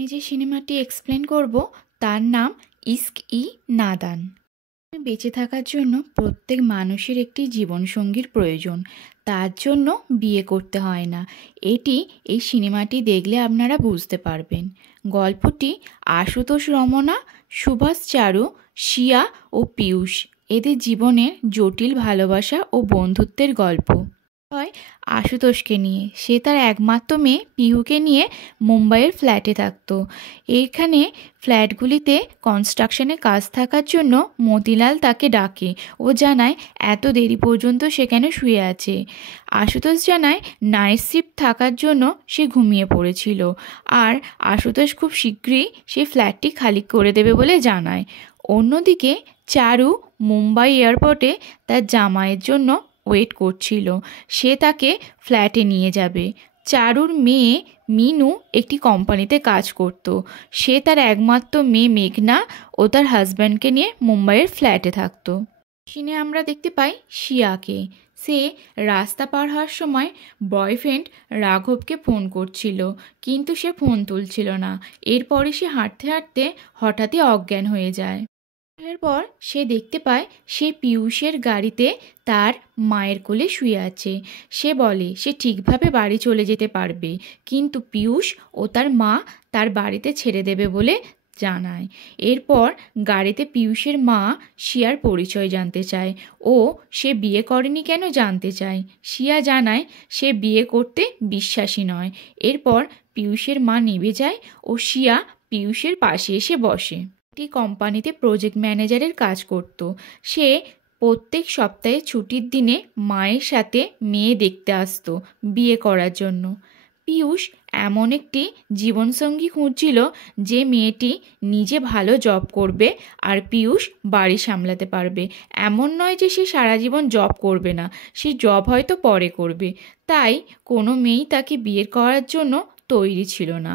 আমি যে সিনেমাটি এক্সপ্লেন করব তার নাম ইস্ক ই নাদান। বেঁচে থাকার জন্য প্রত্যেক মানুষের একটি জীবনসঙ্গীর প্রয়োজন, তার জন্য বিয়ে করতে হয় না। এই সিনেমাটি দেখলে আপনারা বুঝতে পারবেন। গল্পটি আশুতোষ রমনা, সুভাষ চারু, শিয়া ও পীয়ূষ এদের জীবনের জটিল ভালোবাসা ও বন্ধুত্বের গল্প। হয় আশুতোষকে নিয়ে। সে তার একমাত্র মেয়ে পিহুকে নিয়ে মুম্বাইয়ের ফ্ল্যাটে থাকতো। এইখানে ফ্ল্যাটগুলিতে কনস্ট্রাকশনের কাজ থাকার জন্য মতিলাল তাকে ডাকে ও জানায় এত দেরি পর্যন্ত সে কেন শুয়ে আছে। আশুতোষ জানায় নাইট শিফট থাকার জন্য সে ঘুমিয়ে পড়েছিল, আর আশুতোষ খুব শীঘ্রই সে ফ্ল্যাটটি খালি করে দেবে বলে জানায়। অন্যদিকে চারু মুম্বাই এয়ারপোর্টে তার জামাইয়ের জন্য ওয়েট করছিল। সে তাকে ফ্ল্যাটে নিয়ে যাবে। চারুর মেয়ে মিনু একটি কোম্পানিতে কাজ করত। সে তার একমাত্র মেয়ে মেঘনা ও তার হাজব্যান্ডকে নিয়ে মুম্বাইয়ের ফ্ল্যাটে থাকতো। সিনে আমরা দেখতে পাই শিয়াকে। সে রাস্তা পার হওয়ার সময় বয়ফ্রেন্ড রাঘবকে ফোন করছিল, কিন্তু সে ফোন তুলছিল না। এরপরে সে হাঁটতে হাঁটতে হঠাৎই অজ্ঞান হয়ে যায়। এরপর সে দেখতে পায় সে পীয়ূষের গাড়িতে তার মায়ের কোলে শুয়ে আছে। সে বলে সে ঠিকভাবে বাড়ি চলে যেতে পারবে, কিন্তু পীয়ূষ ও তার মা তার বাড়িতে ছেড়ে দেবে বলে জানায়। এরপর গাড়িতে পীয়ূষের মা শিয়ার পরিচয় জানতে চায় ও সে বিয়ে করেনি কেন জানতে চায়। শিয়া জানায় সে বিয়ে করতে বিশ্বাসী নয়। এরপর পীয়ূষের মা নেমে যায় ও শিয়া পীয়ূষের পাশে এসে বসে। একটি কোম্পানিতে প্রজেক্ট ম্যানেজারের কাজ করত। সে প্রত্যেক সপ্তাহে ছুটির দিনে মায়ের সাথে মেয়ে দেখতে আসতো বিয়ে করার জন্য। পীয়ূষ এমন একটি জীবনসঙ্গী খুঁজছিল যে মেয়েটি নিজে ভালো জব করবে আর পীয়ূষ বাড়ি সামলাতে পারবে। এমন নয় যে সে সারা জীবন জব করবে না, সে জব হয়তো পরে করবে। তাই কোনো মেয়েই তাকে বিয়ে করার জন্য তৈরি ছিল না।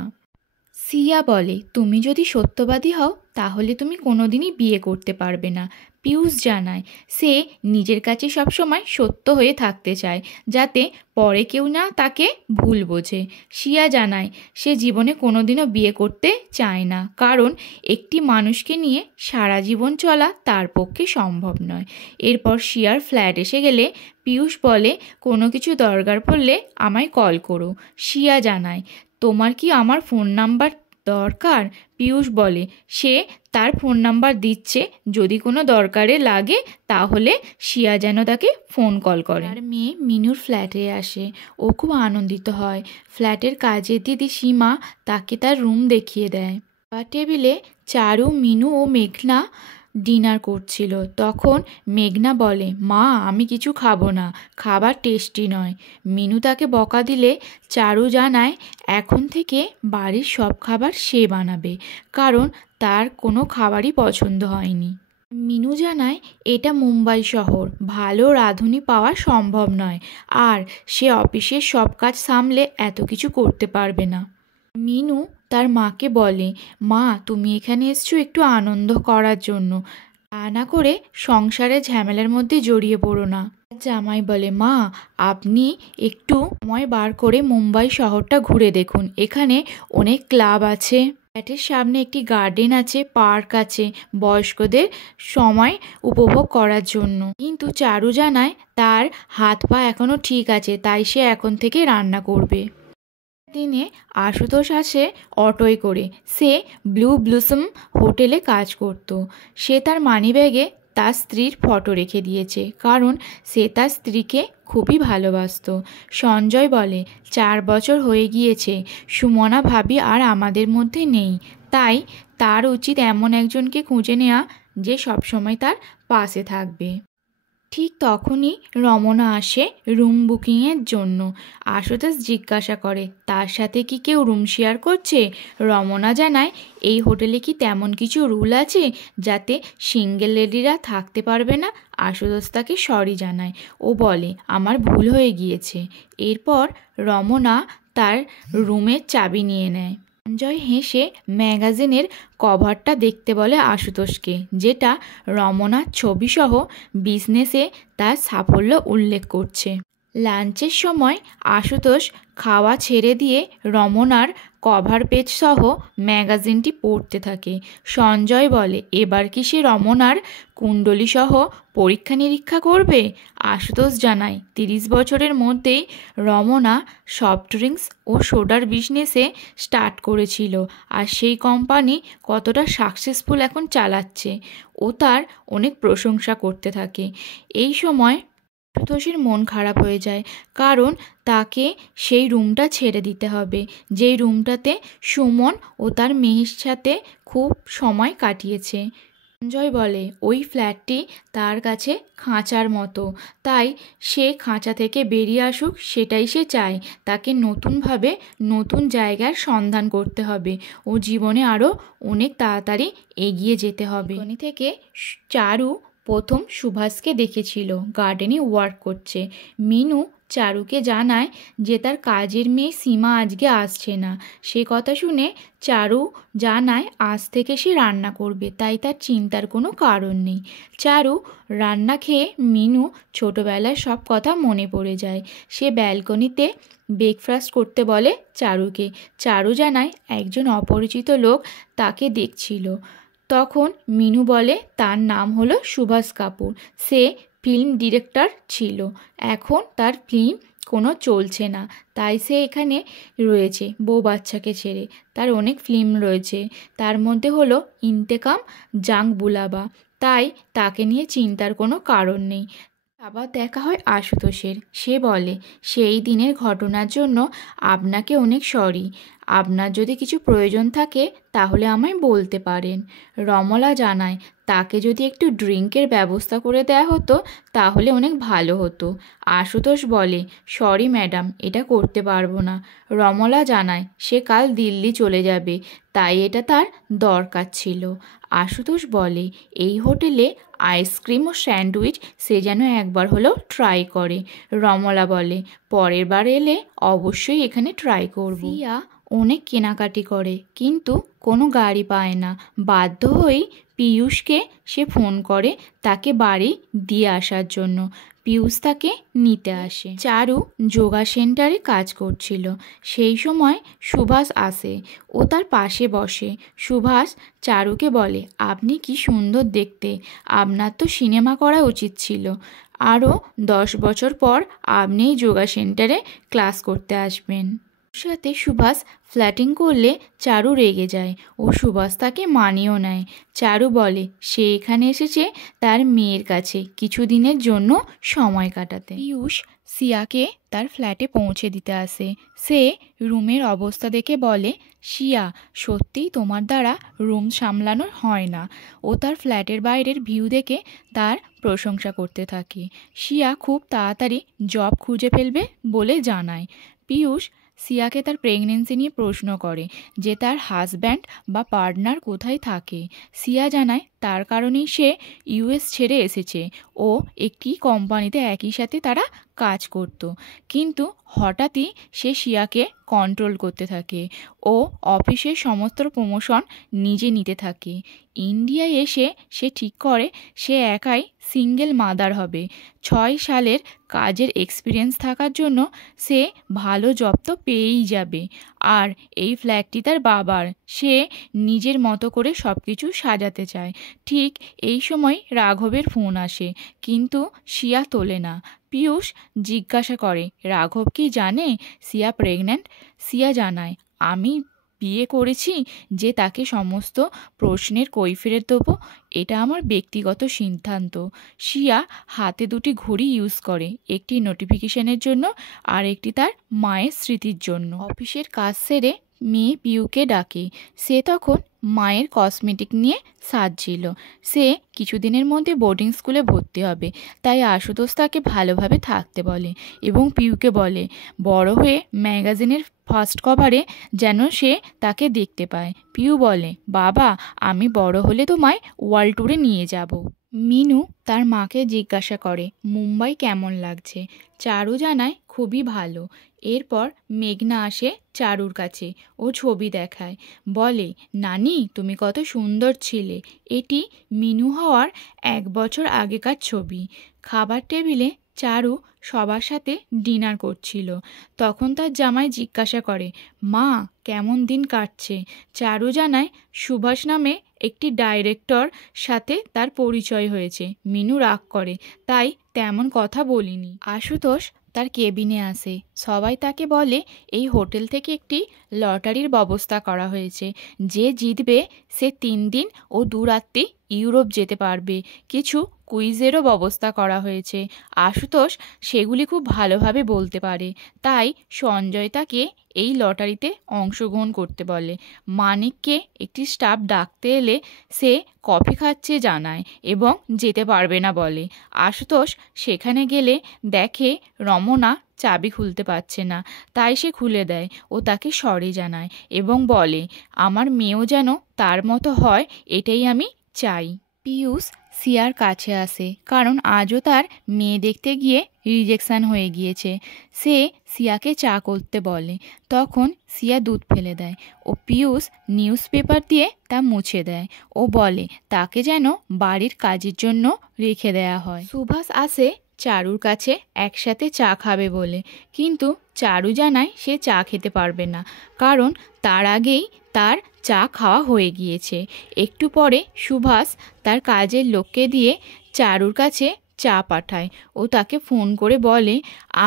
সিয়া বলে তুমি যদি সত্যবাদী হও তাহলে তুমি কোনোদিনই বিয়ে করতে পারবে না। পীয়ূষ জানায় সে নিজের কাছে সবসময় সত্য হয়ে থাকতে চায়, যাতে পরে কেউ না তাকে ভুল বোঝে। শিয়া জানায় সে জীবনে কোনোদিনও বিয়ে করতে চায় না, কারণ একটি মানুষকে নিয়ে সারা জীবন চলা তার পক্ষে সম্ভব নয়। এরপর শিয়ার ফ্ল্যাট এসে গেলে পীয়ূষ বলে কোনো কিছু দরকার পড়লে আমায় কল করো। শিয়া জানায় তোমার কি আমার ফোন নাম্বার দরকার? পীয়ূষ বলে সে তার ফোন নাম্বার দিচ্ছে, যদি কোনো দরকারে লাগে তাহলে শিয়া যেন তাকে ফোন কল করে। আর মেয়ে মিনুর ফ্ল্যাটে আসে। ও খুব আনন্দিত হয়। ফ্ল্যাটের কাজের দিদি সীমা তাকে তার রুম দেখিয়ে দেয়। টেবিলে চারু, মিনু ও মেঘনা ডিনার করছিল। তখন মেঘনা বলে মা আমি কিছু খাবো না, খাবার টেস্টি নয়। মিনু তাকে বকা দিলে চারু জানায় এখন থেকে বাড়ির সব খাবার সে বানাবে, কারণ তার কোনো খাবারই পছন্দ হয়নি। মিনু জানায় এটা মুম্বাই শহর, ভালো রাঁধুনি পাওয়া সম্ভব নয়, আর সে অফিসের সব কাজ সামলে এত কিছু করতে পারবে না। মিনু তার মাকে বলে মা তুমি এখানে এসছো একটু আনন্দ করার জন্য, তা না করে সংসারের ঝামেলার মধ্যে জড়িয়ে পড়ো না। জামাই বলে মা আপনি একটু সময় বার করে মুম্বাই শহরটা ঘুরে দেখুন, এখানে অনেক ক্লাব আছে, ফ্ল্যাটের সামনে একটি গার্ডেন আছে, পার্ক আছে বয়স্কদের সময় উপভোগ করার জন্য। কিন্তু চারু জানায় তার হাত পা এখনও ঠিক আছে, তাই সে এখন থেকে রান্না করবে। দিনে আশুতোষ আসে অটোয় করে। সে ব্লু ব্লুসম হোটেলে কাজ করত। সে তার মানিব্যাগে তার স্ত্রীর ফটো রেখে দিয়েছে, কারণ সে তার স্ত্রীকে খুবই ভালোবাসত। সঞ্জয় বলে 4 বছর হয়ে গিয়েছে, সুমনা ভাবি আর আমাদের মধ্যে নেই, তাই তার উচিত এমন একজনকে খুঁজে নেওয়া যে সবসময় তার পাশে থাকবে। ঠিক তখনই রমনা আসে রুম বুকিংয়ের জন্য। আশুতোষ জিজ্ঞাসা করে তার সাথে কি কেউ রুম শেয়ার করছে। রমনা জানায় এই হোটেলে কি তেমন কিছু রুল আছে যাতে সিঙ্গেল লেডিরা থাকতে পারবে না। আশুতোষ তাকে সরি জানায় ও বলে আমার ভুল হয়ে গিয়েছে। এরপর রমনা তার রুমের চাবি নিয়ে নেয়। সঞ্জয় হেসে ম্যাগাজিনের কভারটা দেখতে বলে আশুতোষকে, যেটা রমনার ছবিসহ বিজনেসে তার সাফল্য উল্লেখ করছে। লাঞ্চের সময় আশুতোষ খাওয়া ছেড়ে দিয়ে রমনার কভার পেজ সহ ম্যাগাজিনটি পড়তে থাকে। সঞ্জয় বলে, এবার কি সে রমনার কুণ্ডলী সহ পরীক্ষা নিরীক্ষা করবে? আশুতোষ জানায়, 30 বছরের মধ্যেই রমনা সফট ড্রিঙ্কস ও সোডার বিজনেসে স্টার্ট করেছিল, আর সেই কোম্পানি কতটা সাকসেসফুল এখন চালাচ্ছে ও তার অনেক প্রশংসা করতে থাকে। এই সময় আশুতোষের মন খারাপ হয়ে যায়, কারণ তাকে সেই রুমটা ছেড়ে দিতে হবে, যেই রুমটাতে সুমন ও তার মেয়ের সাথে খুব সময় কাটিয়েছে। সঞ্জয় বলে, ওই ফ্ল্যাটটি তার কাছে খাঁচার মতো, তাই সে খাঁচা থেকে বেরিয়ে আসুক, সেটাই সে চায়। তাকে নতুনভাবে নতুন জায়গার সন্ধান করতে হবে ও জীবনে আরও অনেক তাড়াতাড়ি এগিয়ে যেতে হবে। থেকে চারু প্রথম সুভাষকে দেখেছিল গার্ডেনে ওয়ার্ক করছে। মিনু চারুকে জানায় যে তার কাজের মেয়ে সীমা আজকে আসছে না। সে কথা শুনে চারু জানায় আজ থেকে সে রান্না করবে, তাই তার চিন্তার কোনো কারণ নেই। চারু রান্না খেয়ে মিনু ছোটবেলার সব কথা মনে পড়ে যায়। সে ব্যালকনিতে ব্রেকফাস্ট করতে বলে চারুকে। চারু জানায় একজন অপরিচিত লোক তাকে দেখছিল। তখন মিনু বলে তার নাম হলো সুভাষ কাপুর, সে ফিল্ম ডিরেক্টর ছিল, এখন তার ফিল্ম কোনো চলছে না, তাই সে এখানে রয়েছে বউ বাচ্চাকে ছেড়ে। তার অনেক ফিল্ম রয়েছে, তার মধ্যে হলো ইন্তেকাম, জাং বুলাবা, তাই তাকে নিয়ে চিন্তার কোনো কারণ নেই। আবার দেখা হয় আশুতোষের। সে বলে, সেই দিনের ঘটনার জন্য আপনাকে অনেক সরি, আপনার যদি কিছু প্রয়োজন থাকে তাহলে আমায় বলতে পারেন। রমলা জানায় তাকে যদি একটু ড্রিঙ্কের ব্যবস্থা করে দেয়া হতো তাহলে অনেক ভালো হতো। আশুতোষ বলে, সরি ম্যাডাম, এটা করতে পারবো না। রমলা জানায় সে কাল দিল্লি চলে যাবে, তাই এটা তার দরকার ছিল। আশুতোষ বলে, এই হোটেলে আইসক্রিম ও স্যান্ডউইচ সে যেন একবার হলেও ট্রাই করে। রমলা বলে, পরের বার এলে অবশ্যই এখানে ট্রাই করব। সিয়া অনেক কেনাকাটি করে, কিন্তু কোনো গাড়ি পায় না। বাধ্য হয়েই পীয়ূষকে সে ফোন করে তাকে বাড়ি দিয়ে আসার জন্য। পীয়ূষ তাকে নিতে আসে। চারু যোগা সেন্টারে কাজ করছিল। সেই সময় সুভাষ আসে ও তার পাশে বসে। সুভাষ চারুকে বলে, আপনি কি সুন্দর দেখতে, আপনার তো সিনেমা করা উচিত ছিল। আরও 10 বছর পর আপনি এই যোগা সেন্টারে ক্লাস করতে আসবেন। সাথে সুভাষ ফ্ল্যাটিং করলে চারু রেগে যায় ও সুভাষ তাকে মানিয়েও নেয়। চারু বলে সে এখানে এসেছে তার মেয়ের কাছে কিছুদিনের জন্য সময় কাটাতে। পীয়ূষ সিয়াকে তার ফ্ল্যাটে পৌঁছে দিতে আসে। সে রুমের অবস্থা দেখে বলে, সিয়া, সত্যিই তোমার দ্বারা রুম সামলানো হয় না। ও তার ফ্ল্যাটের বাইরের ভিউ দেখে তার প্রশংসা করতে থাকে। সিয়া খুব তাড়াতাড়ি জব খুঁজে ফেলবে বলে জানায়। পীয়ূষ সিয়াকে তার প্রেগনেন্সি নিয়ে প্রশ্ন করে যে তার হাজব্যান্ড বা পার্টনার কোথায় থাকে। সিয়া জানায় তার কারণেই সে ইউএস ছেড়ে এসেছে ও একটি কোম্পানিতে একই সাথে তারা কাজ করত, কিন্তু হঠাৎই সে সিয়াকে কন্ট্রোল করতে থাকে ও অফিসের সমস্ত প্রমোশন নিজে নিতে থাকে। ইন্ডিয়ায় এসে সে ঠিক করে সে একাই সিঙ্গেল মাদার হবে। 6 সালের কাজের এক্সপিরিয়েন্স থাকার জন্য সে ভালো জব তো পেয়েই যাবে। আর এই ফ্ল্যাটটি তার বাবার, সে নিজের মতো করে সব কিছু সাজাতে চায়। ঠিক এই সময় রাঘবের ফোন আসে, কিন্তু সিয়া তোলে না। পীয়ূষ জিজ্ঞাসা করে, রাঘব কি জানে সিয়া প্রেগন্যান্ট? সিয়া জানায়, আমি বিয়ে করেছি যে তাকে সমস্ত প্রশ্নের কৈফিয়ত দেবো, এটা আমার ব্যক্তিগত সিদ্ধান্ত। সিয়া হাতে দুটি ঘড়ি ইউজ করে, একটি নোটিফিকেশনের জন্য আর একটি তার মায়ের স্মৃতির জন্য। অফিসের কাজ সেরে মেয়ে পিউকে ডাকে। সে তখন মায়ের কসমেটিক নিয়ে সাজছিল। সে কিছুদিনের মধ্যে বোর্ডিং স্কুলে ভর্তি হবে, তাই আশুতোষ তাকে ভালোভাবে থাকতে বলে এবং পিউকে বলে বড় হয়ে ম্যাগাজিনের ফার্স্ট কভারে যেন সে তাকে দেখতে পায়। পিউ বলে, বাবা, আমি বড় হলে তোমায় ওয়ার্ল্ড ট্যুরে নিয়ে যাব। মিনু তার মাকে জিজ্ঞাসা করে মুম্বাই কেমন লাগছে। চারু জানায় খুবই ভালো। এরপর মেঘনা আসে চারুর কাছে ও ছবি দেখায়, বলে, নানি তুমি কত সুন্দর ছিলে। এটি মিনু হওয়ার 1 বছর আগেকার ছবি। খাবার টেবিলে চারু সবার সাথে ডিনার করছিল। তখন তার জামাই জিজ্ঞাসা করে, মা কেমন দিন কাটছে? চারু জানায় সুভাষ নামে একটি ডাইরেক্টর সাথে তার পরিচয় হয়েছে। মিনু রাগ করে, তাই তেমন কথা বলিনি। আশুতোষ তার কেবিনে আসে। সবাই তাকে বলে এই হোটেল থেকে একটি লটারির ব্যবস্থা করা হয়েছে। যে জিতবে সে 3 দিন ও 2 রাত্রি ইউরোপ যেতে পারবে। কিছু কুইজেরও ব্যবস্থা করা হয়েছে। আশুতোষ সেগুলি খুব ভালোভাবে বলতে পারে, তাই সঞ্জয় তাকে এই লটারিতে অংশগ্রহণ করতে বলে। মানিককে একটি স্টাফ ডাকতে এলে সে কফি খাচ্ছে জানায় এবং যেতে পারবে না বলে। আশুতোষ সেখানে গেলে দেখে রমনা চাবি খুলতে পারছে না, তাই সে খুলে দেয় ও তাকে সরি জানায় এবং বলে আমার মেয়েও যেন তার মতো হয়, এটাই আমি চাই। পিয়ুষ সিয়ার কাছে আসে, কারণ আজও তার মেয়ে দেখতে গিয়ে রিজেকশন হয়ে গিয়েছে। সে সিয়াকে চা করতে বলে, তখন সিয়া দুধ ফেলে দেয় ও পিয়ুষ নিউজ পেপার দিয়ে তা মুছে দেয় ও বলে তাকে যেন বাড়ির কাজের জন্য রেখে দেয়া হয়। সুভাষ আসে চারুর কাছে একসাথে চা খাবে বলে, কিন্তু চারু জানায় সে চা খেতে পারবে না, কারণ তার আগেই তার চা খাওয়া হয়ে গিয়েছে। একটু পরে সুভাষ তার কাজের লোককে দিয়ে চারুর কাছে চা পাঠায় ও তাকে ফোন করে বলে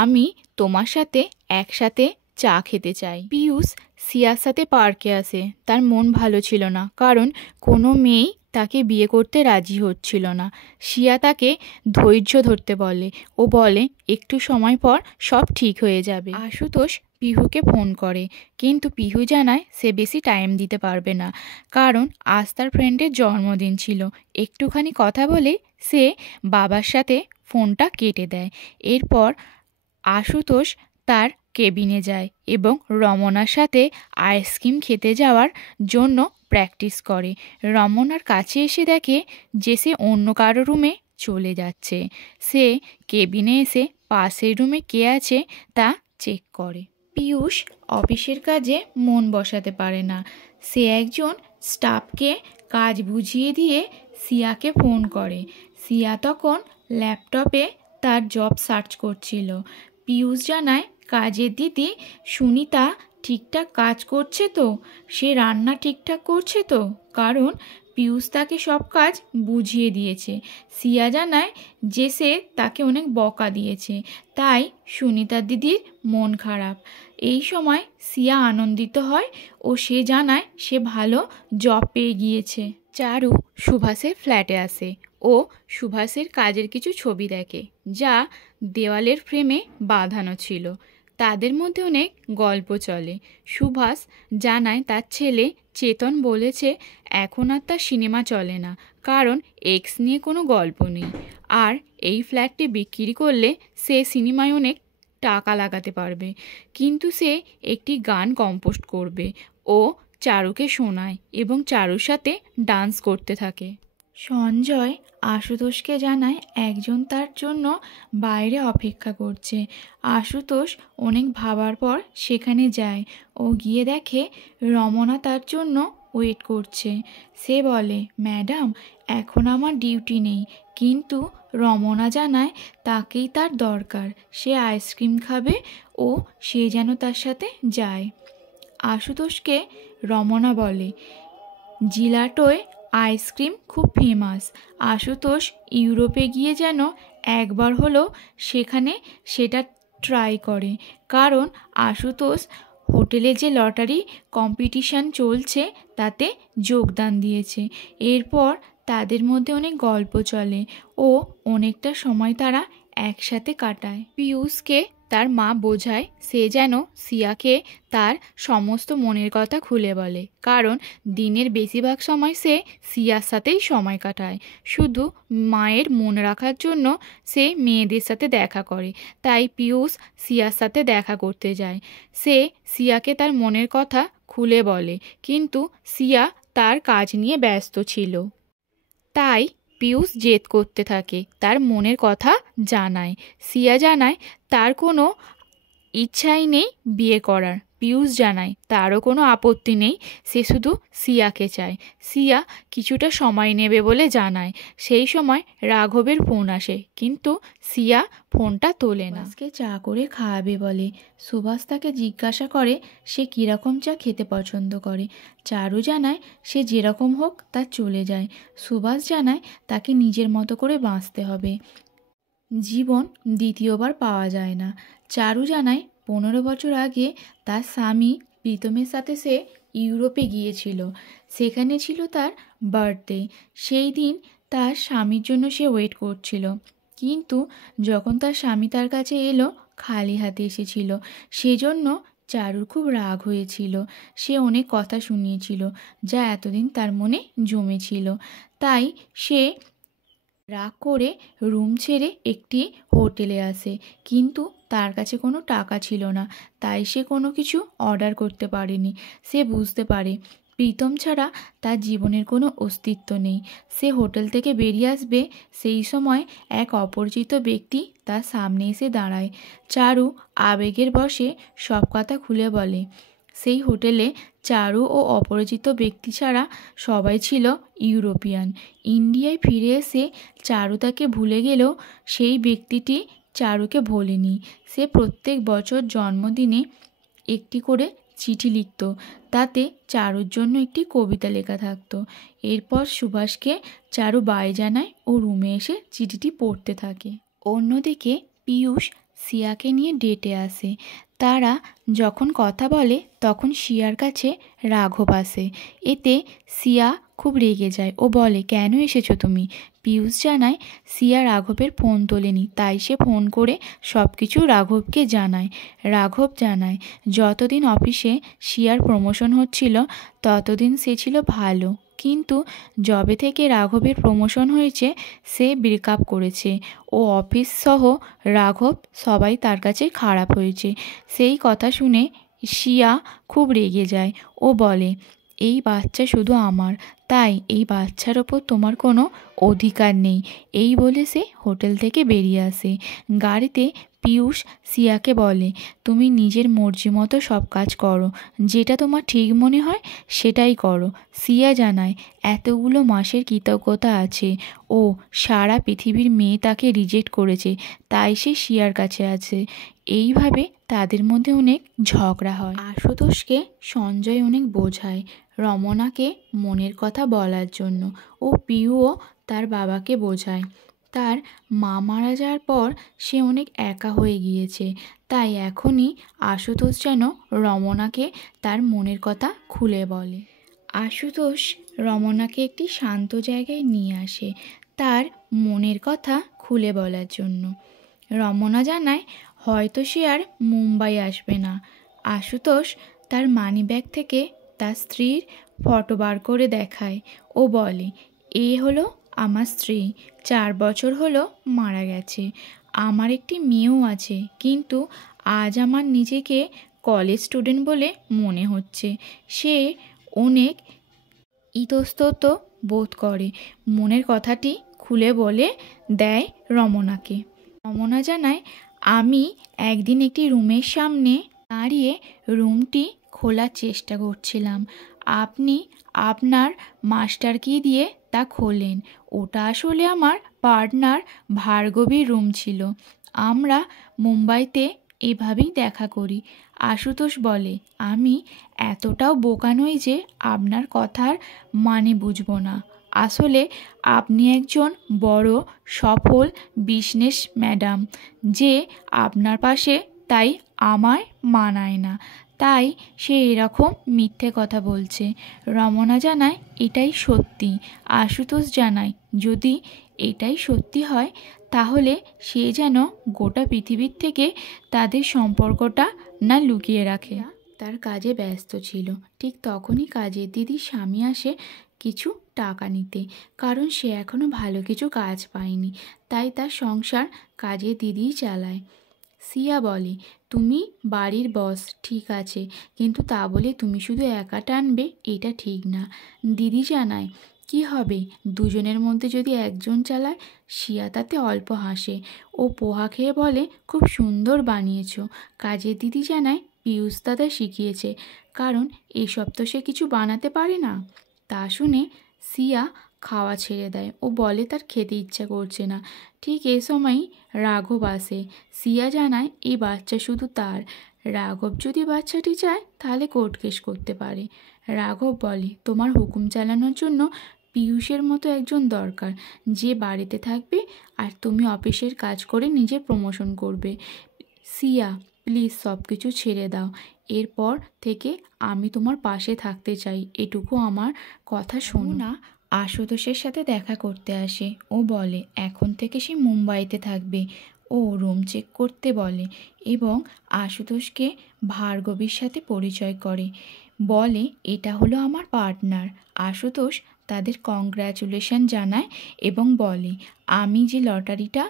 আমি তোমার সাথে একসাথে চা খেতে চাই। পিয়ুষ সিয়ার সাথে পার্কে আসে। তার মন ভালো ছিল না, কারণ কোনো মেয়েই তাকে বিয়ে করতে রাজি হচ্ছিল না। সিয়া তাকে ধৈর্য ধরতে বলে ও বলে একটু সময় পর সব ঠিক হয়ে যাবে। আশুতোষ পিহুকে ফোন করে, কিন্তু পিহু জানায় সে বেশি টাইম দিতে পারবে না, কারণ আজ তার ফ্রেন্ডের জন্মদিন ছিল। একটুখানি কথা বলে সে বাবার সাথে ফোনটা কেটে দেয়। এরপর আশুতোষ তার কেবিনে যায় এবং রমনার সাথে আইসক্রিম খেতে যাওয়ার জন্য প্র্যাকটিস করে। রমনার কাছে এসে দেখে যে সে অন্য কারো রুমে চলে যাচ্ছে। সে কেবিনে এসে পাশের রুমে কে আছে তা চেক করে। পিয়ুষ অফিসের কাজে মন বসাতে পারে না। সে একজন স্টাফকে কাজ বুঝিয়ে দিয়ে সিয়াকে ফোন করে। সিয়া তখন ল্যাপটপে তার জব সার্চ করছিল। পিয়ুষ জানায় কাজের দিদি সুনিতা ঠিকঠাক কাজ করছে তো, সে রান্না ঠিকঠাক করছে তো, কারণ পিয়ুষ তাকে সব কাজ বুঝিয়ে দিয়েছে। সিয়া জানায় যে সে তাকে অনেক বকা দিয়েছে, তাই সুনিতা দিদির মন খারাপ। এই সময় সিয়া আনন্দিত হয় ও সে জানায় সে ভালো জব পেয়ে গিয়েছে। চারু সুভাষের ফ্ল্যাটে আসে ও সুভাষের কাজের কিছু ছবি দেখে, যা দেওয়ালের ফ্রেমে বাঁধানো ছিল। তাদের মধ্যে অনেক গল্প চলে। সুভাষ জানায় তার ছেলে চেতন বলেছে এখন আর তার সিনেমা চলে না, কারণ এক্স নিয়ে কোনো গল্প নেই, আর এই ফ্ল্যাটটি বিক্রি করলে সে সিনেমায় অনেক টাকা লাগাতে পারবে। কিন্তু সে একটি গান কম্পোজ করবে ও চারুকে শোনায় এবং চারুর সাথে ডান্স করতে থাকে। সঞ্জয় আশুতোষকে জানায় একজন তার জন্য বাইরে অপেক্ষা করছে। আশুতোষ অনেক ভাবার পর সেখানে যায় ও গিয়ে দেখে রমনা তার জন্য ওয়েট করছে। সে বলে ম্যাডাম এখন আমার ডিউটি নেই, কিন্তু রমনা জানায় তাকেই তার দরকার, সে আইসক্রিম খাবে ও সে যেন তার সাথে যায়। আশুতোষকে রমনা বলে জিলাটোয় আইসক্রিম খুব ফেমাস। আশুতোষ ইউরোপে গিয়ে যেন একবার হলো সেখানে সেটা ট্রাই করে, কারণ আশুতোষ হোটেলে যে লটারি কম্পিটিশান চলছে তাতে যোগদান দিয়েছে। এরপর তাদের মধ্যে অনেক গল্প চলে ও অনেকটা সময় তারা একসাথে কাটায়। পিয়ুষকে তার মা বোঝায় সে যেন সিয়াকে তার সমস্ত মনের কথা খুলে বলে, কারণ দিনের বেশিরভাগ সময় সে সিয়ার সাথেই সময় কাটায়। শুধু মায়ের মন রাখার জন্য সে মেয়েদের সাথে দেখা করে, তাই পিয়ুষ সিয়ার সাথে দেখা করতে যায়। সে সিয়াকে তার মনের কথা খুলে বলে, কিন্তু সিয়া তার কাজ নিয়ে ব্যস্ত ছিল। তাই পিয়ুষ জেদ করতে থাকে, তার মনের কথা জানায়। সিয়া জানায় তার কোনো ইচ্ছাই নেই বিয়ে করার, পিয়ুষ জানায় তারও কোনো আপত্তি নেই, সে শুধু সিয়াকে চায়। সিয়া কিছুটা সময় নেবে বলে জানায়। সেই সময় রাঘবের ফোন আসে, কিন্তু সিয়া ফোনটা তোলে না। আজকে চা করে খাওয়াবে বলে। সুভাষ তাকে জিজ্ঞাসা করে সে কীরকম চা খেতে পছন্দ করে। চারু জানায় সে যেরকম হোক তা চলে যায়। সুভাষ জানায় তাকে নিজের মতো করে বাঁচতে হবে, জীবন দ্বিতীয়বার পাওয়া যায় না। চারু জানায় 15 বছর আগে তার স্বামী প্রীতমের সাথে সে ইউরোপে গিয়েছিল। সেখানে ছিল তার বার্থডে। সেই দিন তার স্বামীর জন্য সে ওয়েট করছিল, কিন্তু যখন তার স্বামী তার কাছে এলো খালি হাতে এসেছিল। সেজন্য চারুর খুব রাগ হয়েছিল। সে অনেক কথা শুনিয়েছিল যা এতদিন তার মনে জমেছিল। তাই সে রাগ করে রুম ছেড়ে একটি হোটেলে আসে, কিন্তু তার কাছে কোনো টাকা ছিল না। তাই সে কোনো কিছু অর্ডার করতে পারেনি। সে বুঝতে পারে প্রীতম ছাড়া তার জীবনের কোনো অস্তিত্ব নেই। সে হোটেল থেকে বেরিয়ে আসবে, সেই সময় এক অপরিচিত ব্যক্তি তার সামনে এসে দাঁড়ায়। চারু আবেগের বশে সব কথা খুলে বলে। সেই হোটেলে চারু ও অপরিচিত ব্যক্তি ছাড়া সবাই ছিল ইউরোপিয়ান। ইন্ডিয়ায় ফিরে এসে চারু তাকে ভুলে গেলেও সেই ব্যক্তিটি চারুকে ভোলেনি। সে প্রত্যেক বছর জন্মদিনে একটি করে চিঠি লিখত, তাতে চারুর জন্য একটি কবিতা লেখা থাকতো। এরপর সুভাষকে চারু বাই জানায় ও রুমে এসে চিঠিটি পড়তে থাকে। অন্যদিকে পিয়ুষ সিয়াকে নিয়ে ডেটে আসে। তারা যখন কথা বলে তখন সিয়ার কাছে রাঘব আসে। এতে সিয়া খুব রেগে যায় ও বলে, কেন এসেছো তুমি? পিয়ুষ জানায় সিয়া রাঘবের ফোন তোলেনি, তাই সে ফোন করে সব কিছু রাঘবকে জানায়। রাঘব জানায় যতদিন অফিসে সিয়ার প্রমোশন হচ্ছিল ততদিন সে ছিল ভালো, কিন্তু যবে থেকে রাঘবের প্রমোশন হয়েছে সে ব্রেকআপ করেছে। ও অফিস সহ রাঘব সবাই তার কাছে খারাপ হয়েছে। সেই কথা শুনে সিয়া খুব রেগে যায় ও বলে, এই বাচ্চা শুধু আমার, তাই এই বাচ্চার ওপর তোমার কোনো অধিকার নেই। এই বলে সে হোটেল থেকে বেরিয়ে আসে। গাড়িতে পিয়ুষ সিয়াকে বলে, তুমি নিজের মর্জি মতো সব কাজ করো, যেটা তোমার ঠিক মনে হয় সেটাই করো। সিয়া জানায় এতগুলো মাসের কৃতজ্ঞতা আছে, ও সারা পৃথিবীর মেয়ে তাকে রিজেক্ট করেছে, তাই সে সিয়ার কাছে আছে। এইভাবে তাদের মধ্যে অনেক ঝগড়া হয়। আশুতোষকে সঞ্জয় অনেক বোঝায় রমনাকে মনের কথা বলার জন্য, ও পিউও তার বাবাকে বোঝায় তার মা মারা যাওয়ার পর সে অনেক একা হয়ে গিয়েছে। তাই এখনই আশুতোষ যেন রমনাকে তার মনের কথা খুলে বলে। আশুতোষ রমনাকে একটি শান্ত জায়গায় নিয়ে আসে তার মনের কথা খুলে বলার জন্য। রমনা জানায় হয়তো সে আর মুম্বাই আসবে না। আশুতোষ তার মানিব্যাগ থেকে তার স্ত্রীর ফটো বার করে দেখায় ও বলে, এ হলো আমার স্ত্রী, 4 বছর হলো মারা গেছে। আমার একটি মেয়েও আছে, কিন্তু আজ আমার নিজেকে কলেজ স্টুডেন্ট বলে মনে হচ্ছে। সে অনেক ইতস্তত বোধ করে। মনের কথাটি খুলে বলে দেয় রমনাকে। রমনা জানায়, আমি একদিন একটি রুমের সামনে দাঁড়িয়ে রুমটি খোলার চেষ্টা করছিলাম। আপনি আপনার মাস্টার কি দিয়ে তা খোলেন। ওটা আসলে আমার পার্টনার ভার্গবীর রুম ছিল। আমরা মুম্বাইতে এভাবেই দেখা করি। আশুতোষ বলে, আমি এতটাও বোকা নই যে আপনার কথার মানে বুঝবো না। আসলে আপনি একজন বড় সফল বিজনেস ম্যাডাম, যে আপনার পাশে তাই আমায় মানায় না, তাই সে এরকম মিথ্যে কথা বলছে। রমনা জানায় এটাই সত্যি। আশুতোষ জানায় যদি এটাই সত্যি হয় তাহলে সে যেন গোটা পৃথিবীর থেকে তাদের সম্পর্কটা না লুকিয়ে রাখে। তার কাজে ব্যস্ত ছিল। ঠিক তখনই কাজের দিদির স্বামী আসে কিছু টাকা নিতে, কারণ সে এখনও ভালো কিছু কাজ পায়নি, তাই তার সংসার কাজের দিদিই চালায়। সিয়া বলে, তুমি বাড়ির বস ঠিক আছে, কিন্তু তা বলে তুমি শুধু একা টানবে এটা ঠিক না। দিদি জানায় কি হবে দুজনের মধ্যে যদি একজন চালায়। সিয়া তাতে অল্প হাসে ও পোহা খেয়ে বলে, খুব সুন্দর বানিয়েছো। কাজের দিদি জানায় পিয়ুষ দাদা শিখিয়েছে, কারণ এসব তো সে কিছু বানাতে পারে না। তা শুনে সিয়া খাওয়া ছেড়ে দেয় ও বলে তার খেতে ইচ্ছা করছে না। ঠিক এই সময়ই রাঘব আসে। সিয়া জানায় এই বাচ্চা শুধু তার। রাঘব যদি বাচ্চাটি চায় তাহলে কোর্ট কেস করতে পারে। রাঘব বলে, তোমার হুকুম চালানোর জন্য পিয়ুষের মতো একজন দরকার, যে বাড়িতে থাকবে আর তুমি অফিসের কাজ করে নিজের প্রমোশন করবে। সিয়া, প্লিজ সব কিছু ছেড়ে দাও। এরপর থেকে আমি তোমার পাশে থাকতে চাই, এটুকু আমার কথা শোনো না। আশুতোষের সাথে দেখা করতে আসে। ও বলে এখন থেকে সে মুম্বাইতে থাকবে। ও রুম চেক করতে বলে এবং আশুতোষকে ভার্গবীর সাথে পরিচয় করে। বলে এটা হলো আমার পার্টনার। আশুতোষ তাদের কংগ্রাচুলেশন জানায় এবং বলে আমি যে লটারিটা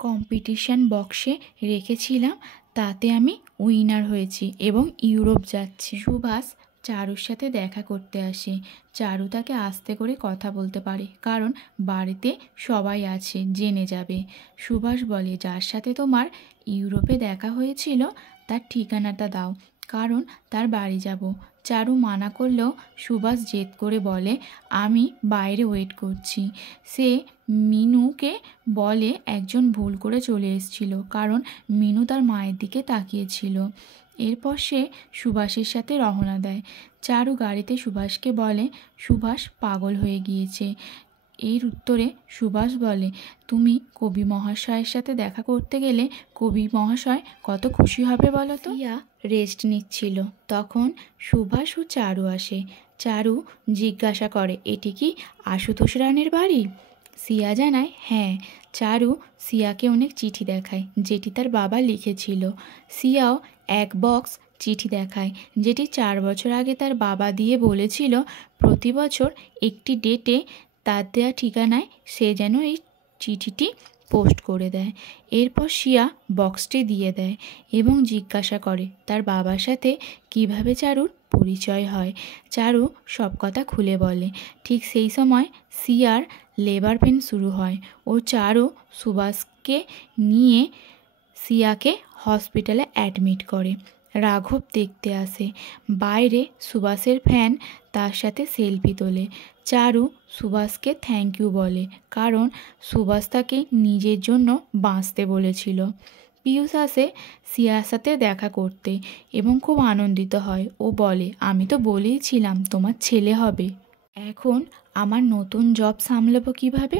কম্পিটিশন বক্সে রেখেছিলাম তাতে আমি উইনার হয়েছি এবং ইউরোপ যাচ্ছি। সুভাষ চারুর সাথে দেখা করতে আসে। চারু তাকে আস্তে করে কথা বলতে পারে, কারণ বাড়িতে সবাই আছে, জেনে যাবে। সুভাষ বলে যার সাথে তোমার ইউরোপে দেখা হয়েছিল তার ঠিকানাটা দাও, কারণ তার বাড়ি যাব। চারু মানা করলেও সুভাষ জেদ করে বলে আমি বাইরে ওয়েট করছি। সে মিনুকে বলে একজন ভুল করে চলে এসেছিল, কারণ মিনু তার মায়ের দিকে তাকিয়েছিল। এরপর সে সুভাষের সাথে রওনা দেয়। চারু গাড়িতে সুভাষকে বলে সুভাষ পাগল হয়ে গিয়েছে। এর উত্তরে সুভাষ বলে তুমি কবি মহাশয়ের সাথে দেখা করতে গেলে কবি মহাশয় কত খুশি হবে বলো তো। সিয়া রেস্ট নিচ্ছিল, তখন সুভাষ ও চারু আসে। চারু জিজ্ঞাসা করে এটি কি আশুতোষ রানের বাড়ি? সিয়া জানায় হ্যাঁ। চারু সিয়াকে অনেক চিঠি দেখায় যেটি তার বাবা লিখেছিল। সিয়াও এক বক্স চিঠি দেখায় যেটি 4 বছর আগে তার বাবা দিয়ে বলেছিল প্রতি বছর একটি ডেটে তার দেওয়া ঠিকানায় সে যেন এই চিঠিটি পোস্ট করে দেয়। এরপর সিয়া বক্সটি দিয়ে দেয় এবং জিজ্ঞাসা করে তার বাবার সাথে কিভাবে চারুর পরিচয় হয়। চারু সব কথা খুলে বলে। ঠিক সেই সময় সিয়ার লেবার পেন শুরু হয় ও চারু সুভাষকে নিয়ে সিয়াকে হসপিটালে অ্যাডমিট করে। রাঘব দেখতে আসে। বাইরে সুভাষের ফ্যান তার সাথে সেলফি তোলে। চারু সুভাষকে থ্যাংক ইউ বলে, কারণ সুভাষ তাকে নিজের জন্য বাঁচতে বলেছিল। পিয়ুষ আসে সিয়ার সাথে দেখা করতে এবং খুব আনন্দিত হয়। ও বলে আমি তো বলেইছিলাম তোমার ছেলে হবে। এখন আমার নতুন জব সামলাবো কিভাবে?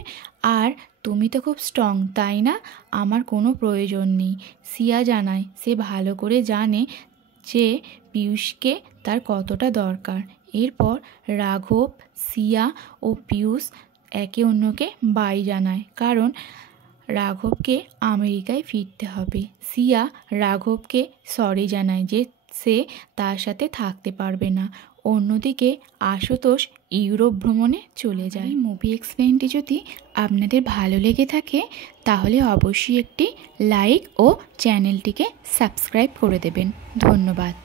আর তুমি তো খুব স্ট্রং, তাই না? আমার কোনো প্রয়োজন নেই। সিয়া জানায় সে ভালো করে জানে যে পিয়ুষকে তার কতটা দরকার। এরপর রাঘব, সিয়া ও পিয়ুষ একে অন্যকে বাই জানায়, কারণ রাঘবকে আমেরিকায় ফিরতে হবে। সিয়া রাঘবকে সরি জানায় যে সে তার সাথে থাকতে পারবে না। অন্যদিকে আশুতোষ ইউরোপ ভ্রমণে চলে যায়। এই মুভি এক্সপ্লেনটি যদি আপনাদের ভালো লেগে থাকে তাহলে অবশ্যই একটি লাইক ও চ্যানেলটিকে সাবস্ক্রাইব করে দেবেন। ধন্যবাদ।